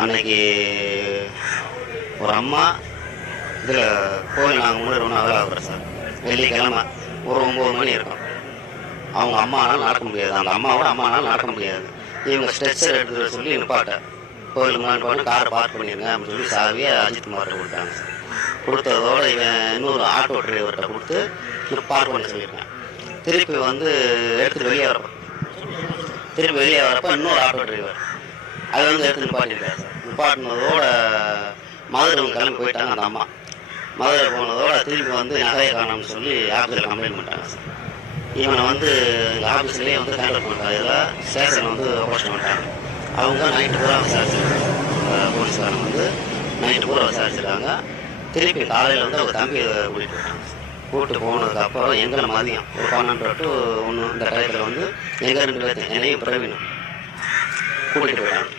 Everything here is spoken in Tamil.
அன்னைக்கு ஒரு அம்மா இதில் கோயில் நாங்கள் முன்னாடி ஒன்று அகல ஆகுறோம் சார். வெள்ளிக்கிழமை ஒரு ஒம்பது மணி இருக்கும். அவங்க அம்மானால் நடக்க முடியாது. அந்த அம்மாவோட அம்மானால் நடக்க முடியாது. இவங்க ஸ்ட்ரெச்சர் எடுத்துகிட்டு சொல்லி நிப்பாட்ட கோயில் முன்னாடி போட்டு காரை பார்க் பண்ணிடுங்க அப்படின்னு சொல்லி சாவியை அஜித் குமார்கிட்ட கொடுத்தாங்க சார். கொடுத்ததோடு இவன் இன்னொரு ஆட்டோ டிரைவர்கிட்ட கொடுத்து பார்க் பண்ண சொல்லியிருக்கேன். திருப்பி வந்து எடுத்துகிட்டு வெளியே வரப்போ திருப்பி வெளியே வரப்போ இன்னொரு ஆட்டோ டிரைவர் அதை வந்து எடுத்து நிப்பாட்டிருக்காரு நிப்பாட்டினதோட மதுரை கிளம்பி போயிட்டாங்க. அந்த அம்மா மதுரை போனதோட திருப்பி வந்து நகையை காணோம்னு சொல்லி ஆஃபீஸில் கம்ப்ளைண்ட் பண்ணிட்டாங்க. சார் இவனை வந்து ஆஃபீஸ்லேயே வந்து ஹேண்டில் பண்ணிட்டாங்க. இதில் ஸ்டேஷன் வந்து அப்ரோச் பண்ணிட்டாங்க. அவங்க நைட்டு பூரா விசாரிச்சிருக்காங்க போலீஸ்காரங்க வந்து நைட்டு பூரா விசாரிச்சிருக்காங்க. திருப்பி காலையில் வந்து அவங்க தம்பி கூட்டிகிட்டு போயிட்டாங்க. கூப்பிட்டு போனதுக்கு அப்புறம் எங்களை மதியம் ஒரு பன்னெண்டு டு ஒன்று இந்த டயத்தில் வந்து எங்கள் ரெண்டு பேர்த்தையும் என்னையும் பிரவீனும் கூட்டிகிட்டு போயிட்டாங்க.